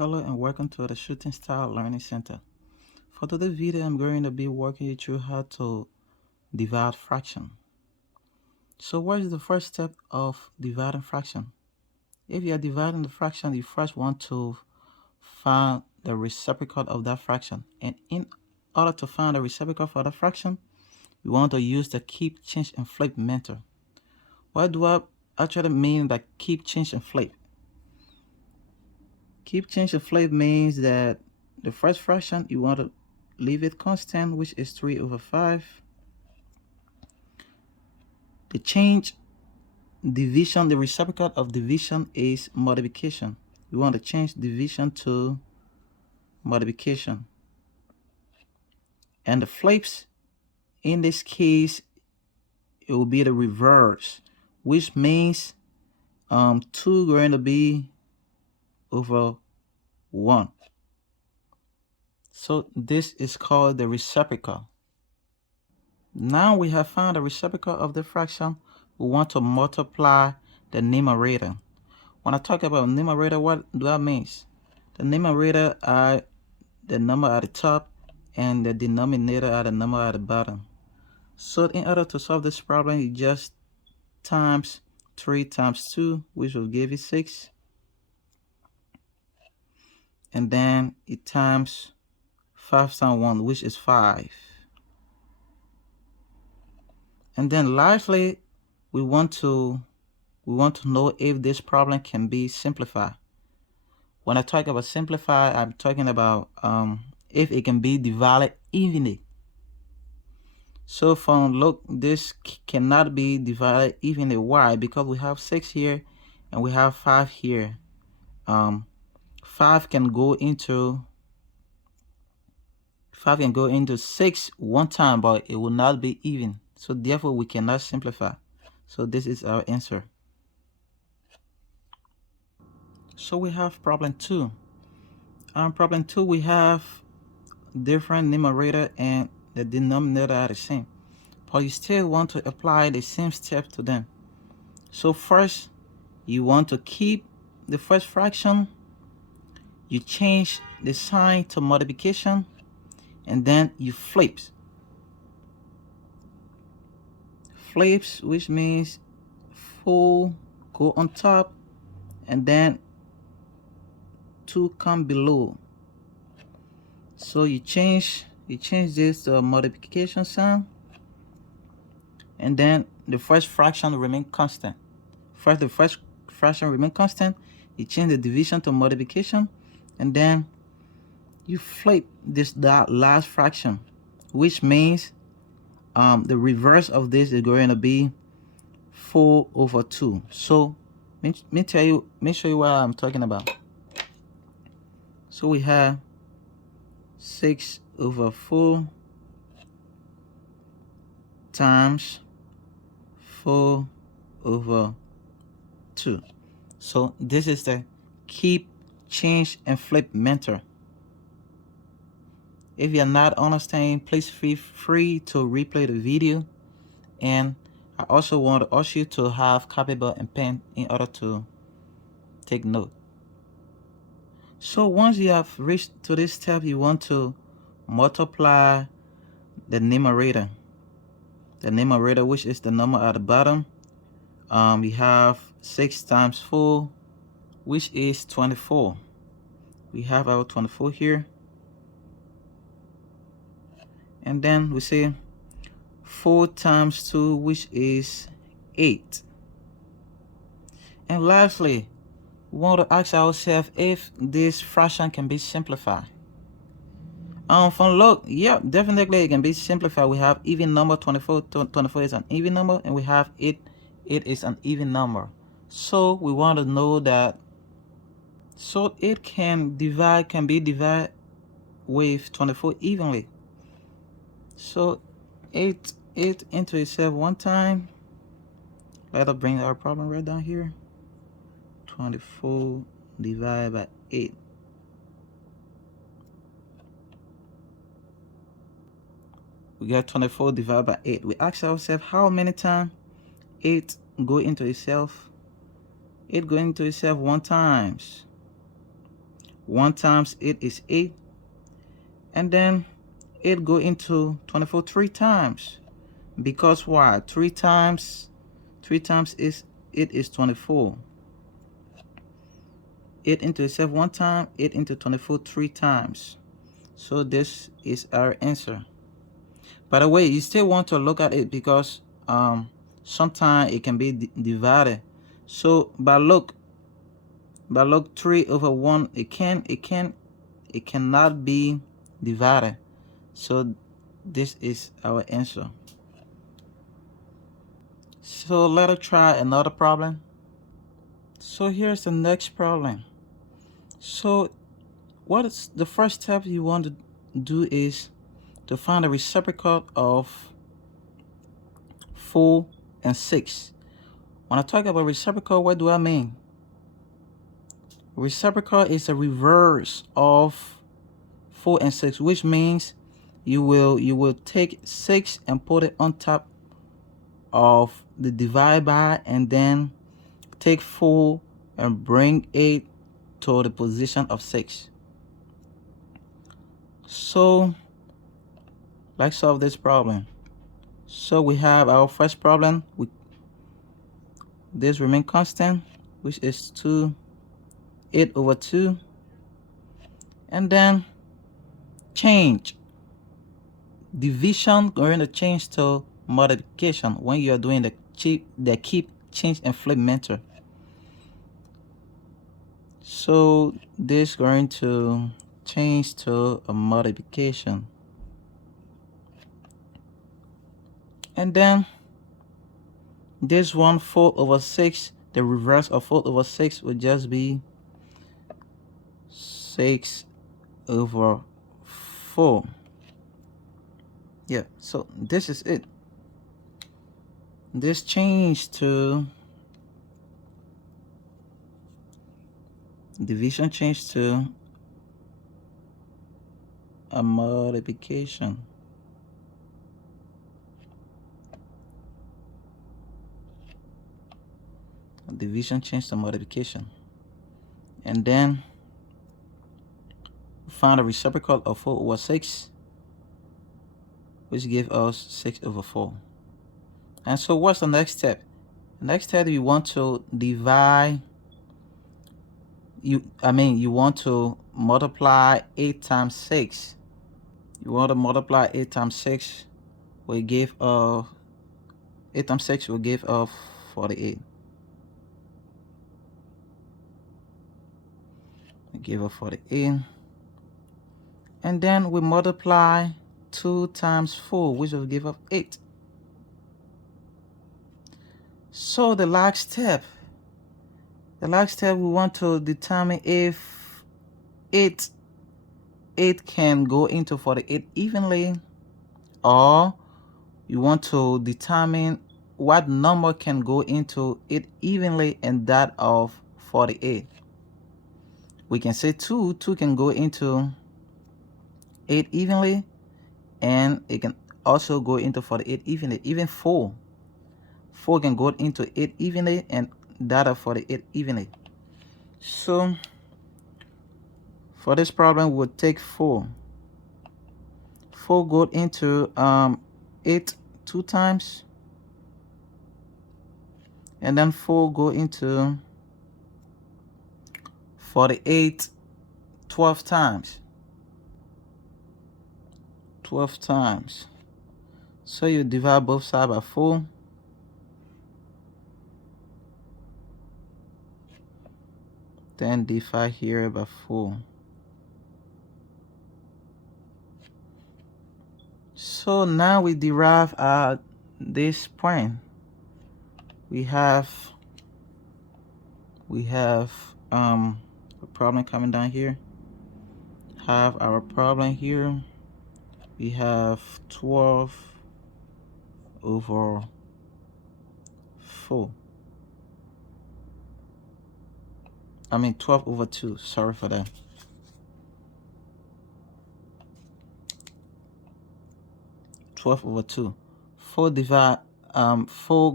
Hello and welcome to the Shooting Star Learning Center. For today's video, I'm going to be walking you through how to divide fraction. So what is the first step of dividing fraction? If you are dividing the fraction, you first want to find the reciprocal of that fraction. And in order to find the reciprocal for the fraction, you want to use the keep, change, and flip method. What do I actually mean by keep, change, and flip? Keep, change, and flip means that the first fraction you want to leave it constant, which is 3/5. The change division, the reciprocal of division is multiplication. We want to change division to multiplication. And the flips, in this case, it will be the reverse, which means 2 going to be over 1. So this is called the reciprocal. Now we have found the reciprocal of the fraction. We want to multiply the numerator. When I talk about numerator, what do that mean? The numerator are the number at the top and the denominator are the number at the bottom. So in order to solve this problem, you just times 3 times 2, which will give you 6. And then it times 5 times 1, which is 5. And then lastly, we want to know if this problem can be simplified. When I talk about simplify, I'm talking about if it can be divided evenly. So look, this cannot be divided evenly. Why? Because we have 6 here and we have 5 here. 5 can go into 6 one time, but it will not be even. So therefore we cannot simplify. So this is our answer. So we have problem 2. Problem 2, we have different numerator and the denominator are the same, but you still want to apply the same step to them. So first, you want to keep the first fraction, you change the sign to multiplication, and then you flips, which means 4 go on top and then 2 come below. So you change this to a multiplication sign, and then the first fraction will remain constant. First, the first fraction remain constant. You change the division to multiplication, and then you flip that last fraction, which means the reverse of this is going to be 4/2. So let me show you what I'm talking about. So we have 6/4 times 4/2. So this is the keep, change, and flip method. If you're not understanding, please feel free to replay the video. And I also want to ask you to have copybook and pen in order to take note. So once you have reached to this step, you want to multiply the numerator. The numerator, which is the number at the bottom. We have 6 times 4, which is 24. We have our 24 here. And then we say 4 times 2, which is 8. And lastly, we want to ask ourselves if this fraction can be simplified. From look, yeah, definitely it can be simplified. We have even number 24. 24 is an even number, and we have 8 is an even number. So we want to know that, so it can be divided with 24 evenly. So 8 into itself one time. Let us bring our problem right down here. 24 divided by 8. We got 24 divided by 8. We ask ourselves how many times 8 go into itself. 8 go into itself one time. 1 times 8 is 8. And then 8 go into 24 3 times. Because why? 3 times is 8 is 24. 8 into itself 1 time, 8 into 24 3 times. So this is our answer. By the way, you still want to look at it because sometimes it can be divided. So by look 3 over 1, it cannot be divided. So this is our answer. So let us try another problem. So here's the next problem. So what is the first step you want to do is to find the reciprocal of 4 and 6. When I talk about reciprocal, what do I mean? Reciprocal is a reverse of 4 and 6, which means you will take 6 and put it on top of the divide by, and then take 4 and bring it to the position of 6. So let's solve this problem. So we have our first problem. This remain constant, which is 8 over 2. And then change. Division going to change to multiplication when you are doing the keep, change, and flip method. So this going to change to a multiplication. And then this one, 4 over 6, the reverse of 4 over 6 would just be 6 over 4. Yeah, so this is it. This changed to division, changed to a multiplication. Division changed to multiplication. And then find a reciprocal of 4 over 6, which gives us 6 over 4. And so what's the next step? The next step, you want to divide, you want to multiply 8 times 6. You want to multiply 8 times 6 will give 8 times 6 will give 48. We give 48. And then we multiply 2 times 4, which will give us 8. So the last step, we want to determine if 8 can go into 48 evenly, or you want to determine what number can go into it evenly and that of 48. We can say 2 can go into 8 evenly, and it can also go into 48 evenly. Even 4 can go into 8 evenly and that of 48 evenly. So for this problem, we'll take 4 go into 8 2 times, and then 4 go into 48 12 times. 12 times. So you divide both sides by 4. Then divide here by 4. So now we derive this point. We have a problem coming down here. Have our problem here. We have 12 over 4. 12 over 2. Sorry for that. $12 over 2. 4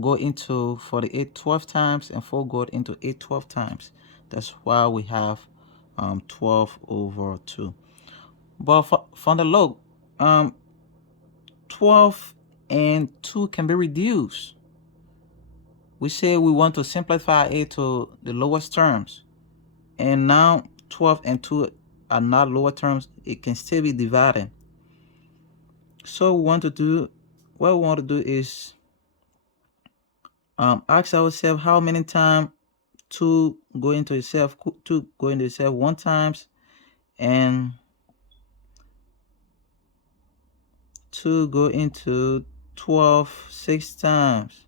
go into 48 12 times, and 4 go into 8 12 times. That's why we have 12 over 2. But from the log, 12 and 2 can be reduced. We say we want to simplify it to the lowest terms. And now 12 and 2 are not lower terms. It can still be divided. So what we want to do is ask ourselves how many times 2 go into itself, 2 go into itself 1 times, and 2 go into 12 6 times.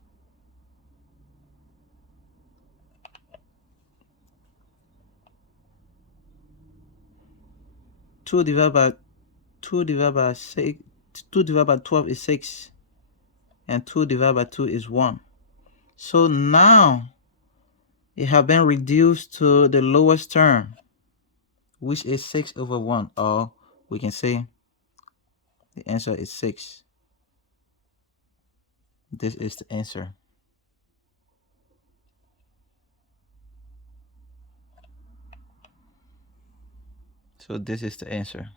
Two divided by 6, 2 divided by 12 is 6, and 2 divided by 2 is 1. So now it has been reduced to the lowest term, which is 6 over 1, or we can say the answer is 6. This is the answer. So this is the answer.